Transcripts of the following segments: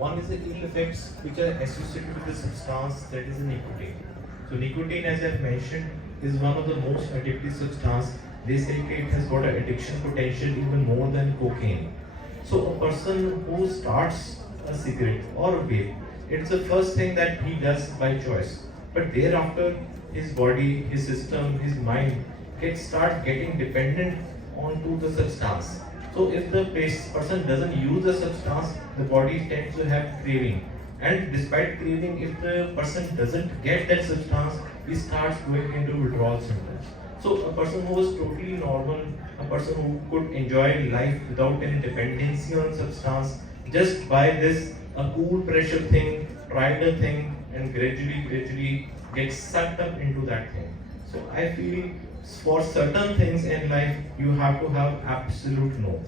One is the ill effects which are associated with the substance, that is the nicotine. So nicotine, as I've mentioned, is one of the most addictive substance. They say it has got an addiction potential even more than cocaine. So a person who starts a cigarette or a vape, it's the first thing that he does by choice. But thereafter, his body, his system, his mind start getting dependent onto the substance. So if the person doesn't use the substance, the body tends to have craving. And despite craving, if the person doesn't get that substance, he starts going into withdrawal symptoms. So a person who is totally normal, a person who could enjoy life without any dependency on substance, just by this a cool pressure thing, try the thing, and gradually get sucked up into that thing. So I feel for certain things in life, you have to have absolute no.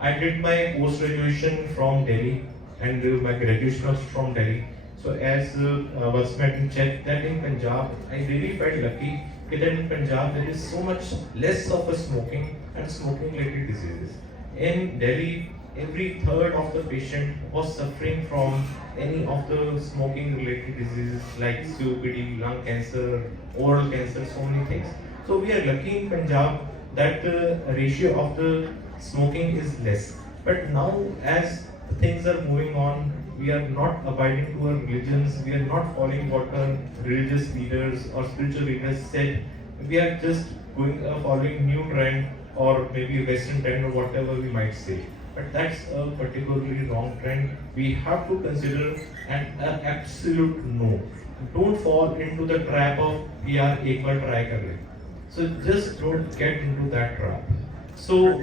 I did my post-graduation from Delhi and my graduation was from Delhi. So as was met in check that in Punjab, I really felt lucky that in Punjab there is so much less of a smoking and smoking related diseases. In Delhi, every third of the patient was suffering from any of the smoking related diseases like COPD, lung cancer, oral cancer, so many things. So we are lucky in Punjab that the ratio of the smoking is less. But now as things are moving on, we are not abiding to our religions, we are not following what our religious leaders or spiritual leaders said. We are just following new trend or maybe Western trend or whatever we might say. But that's a particularly wrong trend. We have to consider an absolute no. Don't fall into the trap of yaar ek baar try kar le. So just don't get into that trap. So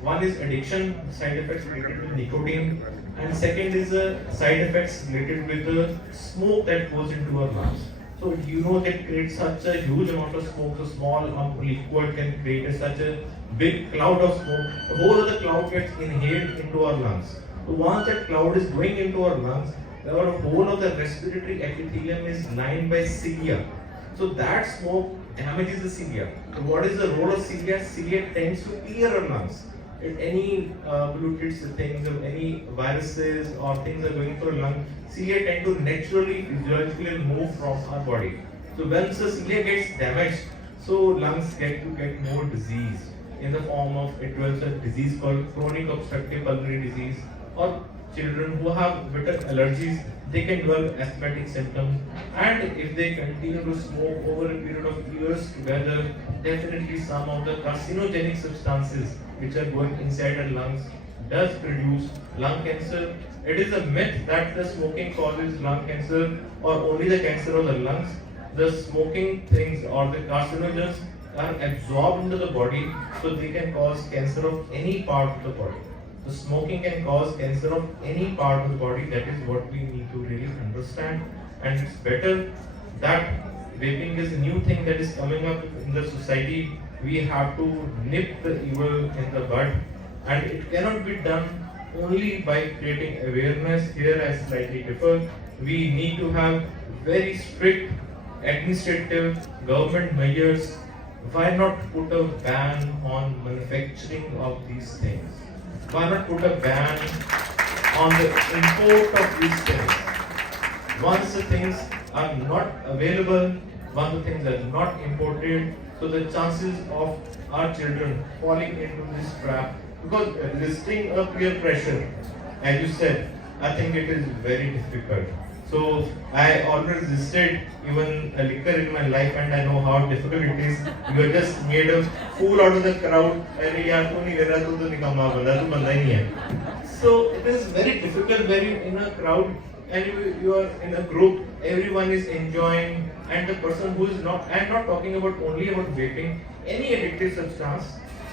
one is addiction, side effects related with nicotine, and second is the side effects related with the smoke that goes into our lungs. So you know that creates such a huge amount of smoke, so small liquid can create such a big cloud of smoke. The whole of the cloud gets inhaled into our lungs. So once that cloud is going into our lungs, our whole of the respiratory epithelium is lined by cilia. So that smoke damages the cilia. So what is the role of cilia? Cilia tends to clear our lungs. If any pollutants, things, or any viruses or things are going through our lung, cilia tend to naturally, physiologically move from our body. So once the cilia gets damaged, so lungs get more disease in the form of it was a disease called chronic obstructive pulmonary disease, or children who have bitter allergies, they can develop asthmatic symptoms, and if they continue to smoke over a period of years together, definitely some of the carcinogenic substances which are going inside our lungs does produce lung cancer. It is a myth that the smoking causes lung cancer or only the cancer of the lungs. The smoking things or the carcinogens are absorbed into the body, so they can cause cancer of any part of the body. So smoking can cause cancer of any part of the body. That is what we need to really understand, and it's better that vaping is a new thing that is coming up in the society. We have to nip the evil in the bud, and it cannot be done only by creating awareness. Here I slightly differ. We need to have very strict administrative government measures. Why not put a ban on manufacturing of these things? Why not put a ban on the import of these things? Once the things are not available, once the things are not imported, so the chances of our children falling into this trap, because resisting a peer pressure, as you said, I think it is very difficult. So I always resisted even a liquor in my life, and I know how difficult it is. You are just made a fool out of the crowd. So it is very difficult when you're in a crowd and you are in a group, everyone is enjoying, and the person who is not, I'm not talking about only about vaping, any addictive substance.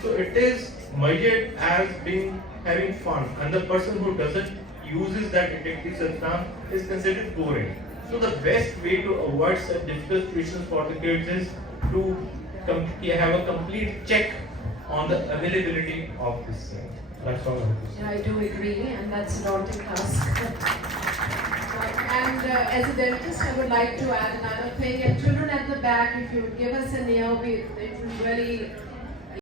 So it is measured as being having fun, and the person who doesn't uses that addictive substance is considered boring. So the best way to avoid such difficult situations for the kids is to have a complete check on the availability of this thing. That's all I have to say. I do agree, and that's a daunting task. And as a dentist, I would like to add another thing. And children at the back, if you would give us an ear, it would really